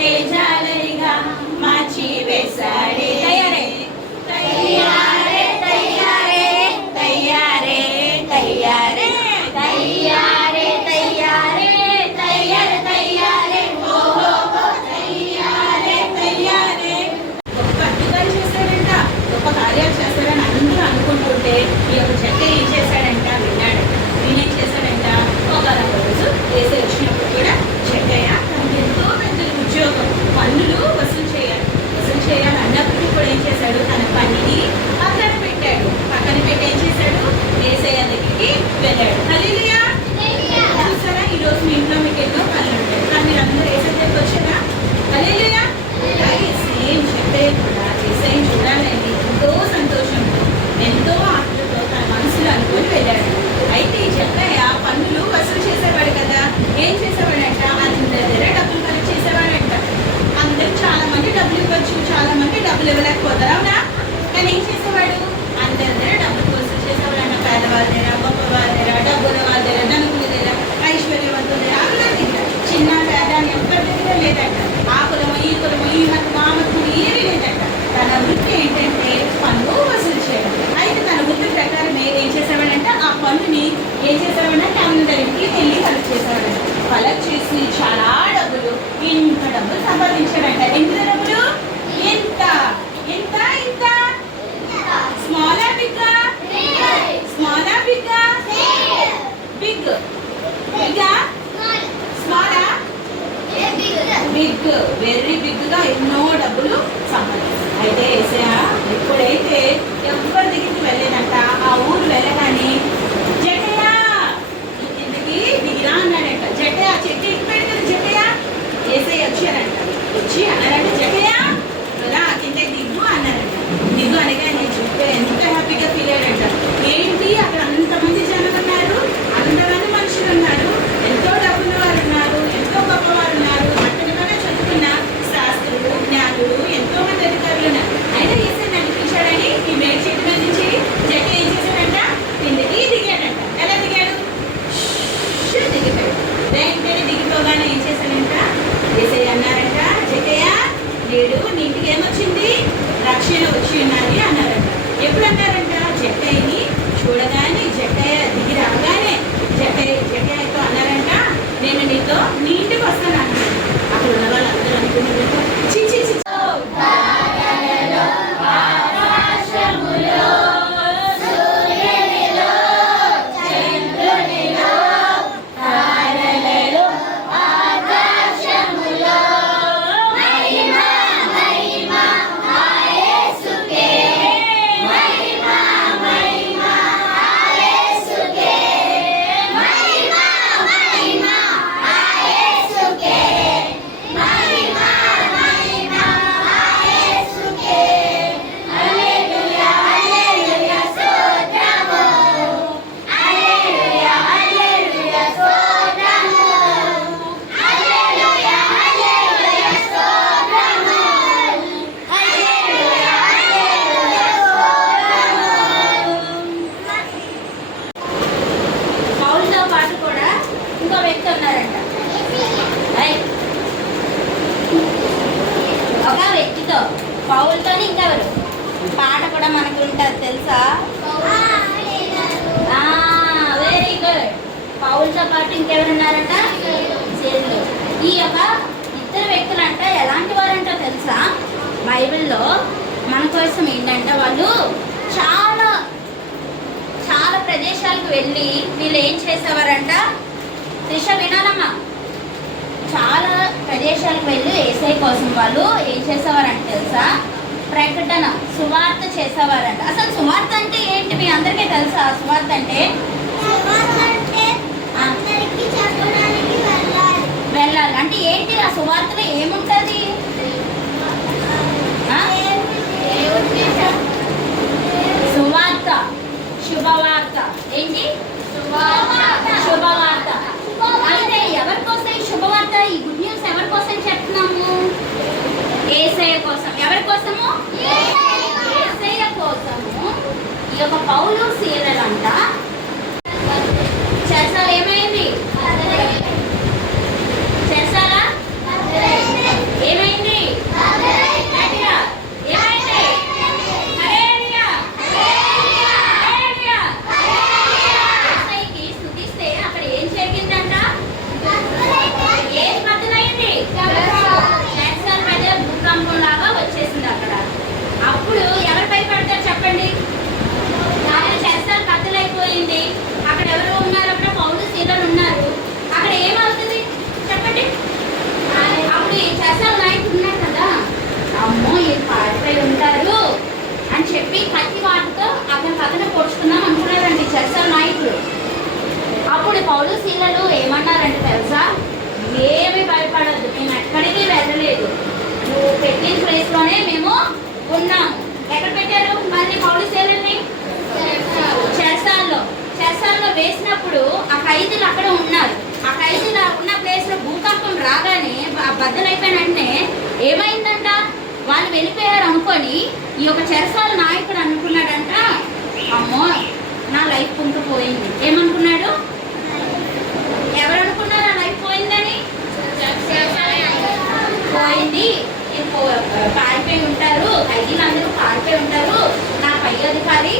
తేజాలరిగా మార్చి వేశాడే. తయారే తయ్యారే తయ్యారే తయ్యారే తయ్యారే తయ్యారే తయ్యారే తయ్యారే తయ్యారే ఓహో తయ్యారే తయ్యారే. గొప్ప అద్భుతాలు చేశాడంట, గొప్ప కార్యాలు చేశాడని అందరూ అనుకుంటుంటే ఈ యొక్క జట్టు ఏం చేశాడంట విన్నాడు. నేనేం చేశాడంట ఒక రోజు వేసే వచ్చినప్పుడు కూడా జట్టయ్య తనకి ఎంతో పెద్ద ఉద్యోగం పన్నులు వసూలు చేయాలి అన్నప్పటికీ కూడా ఏం చేశాడు తన పనిని పక్కన పెట్టాడు. పక్కన పెట్టి ఏం చేశాడు ఏసయ్య దగ్గరికి వెళ్ళాడు. హల్లెలూయా. చూసారా ఈరోజు మీ ఇంట్లో మీకు ఎన్నో పనులు ఉంటాయి కానీ మీరు అందరూ ఏసయ్య దగ్గరికి వచ్చారా? హల్లెలూయా. సేమ్ జట్టయ్య కూడా ఏసయ్యని చూడాలని ఎంతో సంతోషంతో ఎంతో ఆత్మతో తన మనసులో అనుకొని వెళ్ళాడు. అయితే ఈ జట్టయ్య పన్నులు వసూలు చేసేవాడు కదా, ఏం చేసేవాడంట అందరి దగ్గర డబ్బులు కలెక్ట్ చేసేవాడంట. అందరికి చాలా మంది డబ్బులు ఇవ్వచ్చు, చాలా మంది డబ్బులు ఇవ్వలేకపోతారు అవునా. కానీ ఏం చేసేవాడు అందరి దగ్గర డబ్బులు వసూలు చేసేవాడంట. పేదవాళ్ళ దగ్గర, గొప్పవాళ్ళ దగ్గర, డబ్బుల వాళ్ళ దగ్గర, ధనికుల దగ్గర, ఐశ్వర్యవంతుల దగ్గర, అందరి దగ్గర, చిన్న పేద ఎవరి దగ్గర లేదంట. ఆ కులము ఈ కులము ఈ మతం ఆ మతం ఏమీ లేదంట. తన వృత్తి ఏంటంటే పన్ను వసూలు చేయడం. అయితే తన వృత్తి ప్రకారం ఏం చేసేవాడంట ఆ పన్నుని ఏం చేసేవాడంటే అందరికి వెళ్ళి కలెక్ట్ చేసేవాడంట. కలెక్ట్ చేసి చాలా డబ్బులు ఇంత డబ్బులు సంపాదించాడంట. ఎంత డబ్బులు? ఎంత ఎంత ఎంత స్మాల్ బిగ్గా స్మాల్ బిగ్గా బిగ్ బిగ్గా స్మాలా బిగ్ వెరీ బిగ్ గా ఎన్నో డబ్బులు సంపాదించాడు. అయితే ఏసయ్య ఎప్పుడైతే ఎవరి దగ్గరికి వెళ్ళేదంట ఆ ఊరు వెళ్ళగానే జట్టయ్య కిందకి దిగిరా అన్నాడంట. జట్టయ్య చెట్టు ఎక్కి పెడతాడు. జట్టయ్య ఏసయ్య వచ్చారంట. వచ్చి అన్నారంట జట్టయ్య అలా కిందకి దిగు అన్నారంట. దిగు అనగానే జట్టయ్య ఎంత హ్యాపీగా ఫీల్ అయ్యాడంట. ఏంటి అక్కడ అంతమంది జనం ఉన్నారు, అంతమంది మనుషులు ఉన్నారు, ఎంతో డబ్బులు వారు ఉన్నారు, ఎంతో గొప్పవారు ఉన్నారు, అక్కడికనే చదువుకున్న శాస్త్రులు జ్ఞానులు ఎంతో మంది అధికారులు ఉన్నారు. అయినా ఏసయ్య నన్ను పిలిచాడని ఈ మేడి చెట్టు మీద నుంచి జట్టు ఏం చేశాడంట కిందకి దిగాడంట. ఎలా దిగాడు? దిగిపోయాడు. వెంటనే దిగిపోగానే ఏం చేశాడంట ఏసయ్య అన్నారంట జట్టయ్య నేడు నీ ఇంటికి ఏమొచ్చింది? రక్షణ వచ్చి ఉన్నది అన్నారంట. ఎప్పుడు అన్నారంట? జట్టయ్యని చూడగానే జట్టయ్య దిగి రాగానే జట్టయ్యతో అన్నారంట నేను నీతో నీ ఇంటికి వస్తాను అన్నాడు. అక్కడ ఉన్న వాళ్ళందరూ అనుకున్నారు పౌలుతోని ఇంకెవరు పాట కూడా మనకు ఉంటుంది తెలుసా? Very good. పౌలుతో పాటు ఇంకెవరున్నారంట? శీలుడు. ఈ యొక్క ఇద్దరు వ్యక్తులు అంట ఎలాంటి వారంటో తెలుసా? బైబిల్లో మన కోసం ఏంటంటే వాళ్ళు చాలా చాలా ప్రదేశాలకు వెళ్ళి వీళ్ళు ఏం చేసేవారంట? త్రిష వినాలమ్మా. చాలా ప్రదేశాలకు వెళ్ళి ఏసై కోసం వాళ్ళు ఏం చేసేవారంట తెలుసా? ప్రకటన సువార్త చేసేవారంట. అసలు సువార్త అంటే ఏంటి మీ అందరికీ తెలుసా? సువార్త అంటే వెళ్ళాలి అంటే ఏంటి? ఆ సువార్తలో ఏముంటుంది? సువార్త శుభవార్త. ఏంటి? శుభవార్త. అయితే ఎవరి కోసం ఈ శుభవార్త, ఈ గుడ్ న్యూస్ ఎవరి కోసం చెప్తున్నాము? యేసయ్య కోసం. ఎవరి కోసము? యేసయ్య కోసము. ఈ యొక్క పౌలు శీలలంట చేసారు. ఏమైంది? చేసారా? ఏమైంది? పోలీసులు ఏమన్నారంటే తెలుసా, ఏమి భయపడద్దు, మేము ఎక్కడికి వెళ్ళలేదు, నువ్వు పెట్టిన ప్లేస్లోనే మేము ఉన్నాం. ఎక్కడ పెట్టారు మళ్ళీ పోలీసులని? చెరసాల్లో వేసినప్పుడు ఆ ఖైదీలు అక్కడ ఉన్నారు. ఆ ఖైదీలు ఉన్న ప్లేస్లో భూకంపం రాగానే బద్దలైపోయిన వెంటనే ఏమైందంట, వాళ్ళు వెళ్ళిపోయారు అనుకొని ఈ యొక్క చెరసాల నాయకుడు అనుకున్నాడంట, అమ్మో నా లైఫ్ కుంటుపోయింది. ఏమనుకున్నాడు? ఎవరు అనుకున్నారు నా లైఫ్ పోయిందని? పోయింది, పారిపోయి ఉంటారు, ఖైదీలందరూ పారిపోయి ఉంటారు. నా పై అధికారి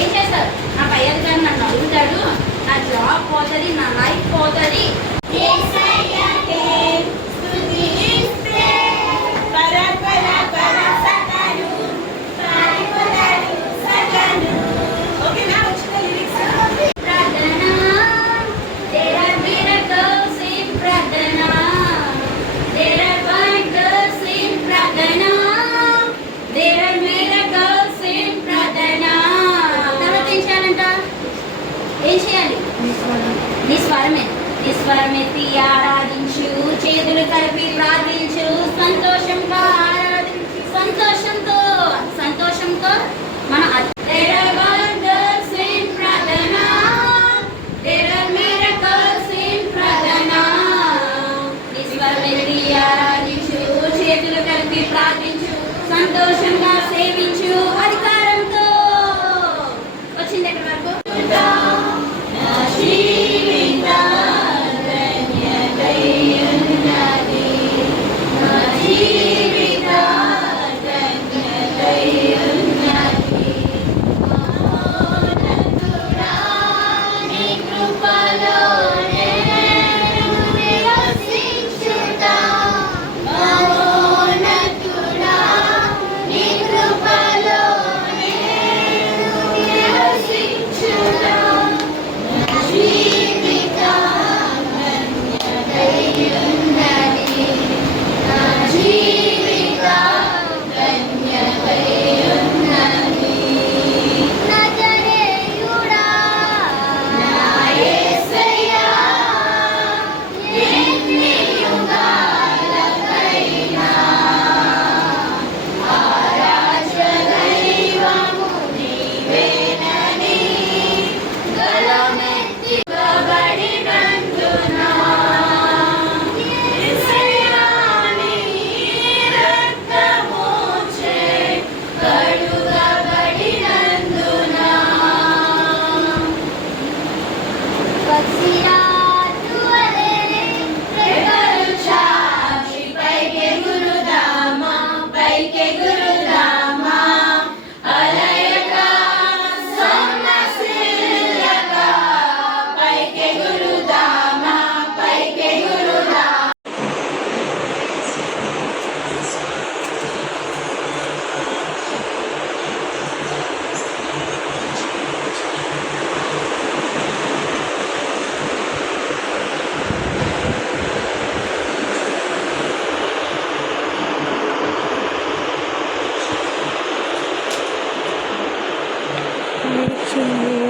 ఏం చేస్తారు, నా పై అధికారి నన్ను అడుగుతాడు, నా జాబ్ పోతుంది, నా లైఫ్ పోతుంది. ఏం చేయాలి? నిస్వరమెత్తి ఆరాధించు, చేతులు కలిపి ప్రార్థించు, సంతోషంగా ఆరాధించు, సంతోషంతో మన ఆరాధించు, చేతులు కలిపి ప్రార్థించు, సంతోషంగా సేవించు, అధికారంతో. వచ్చింది ఎక్కడి వరకు? to me.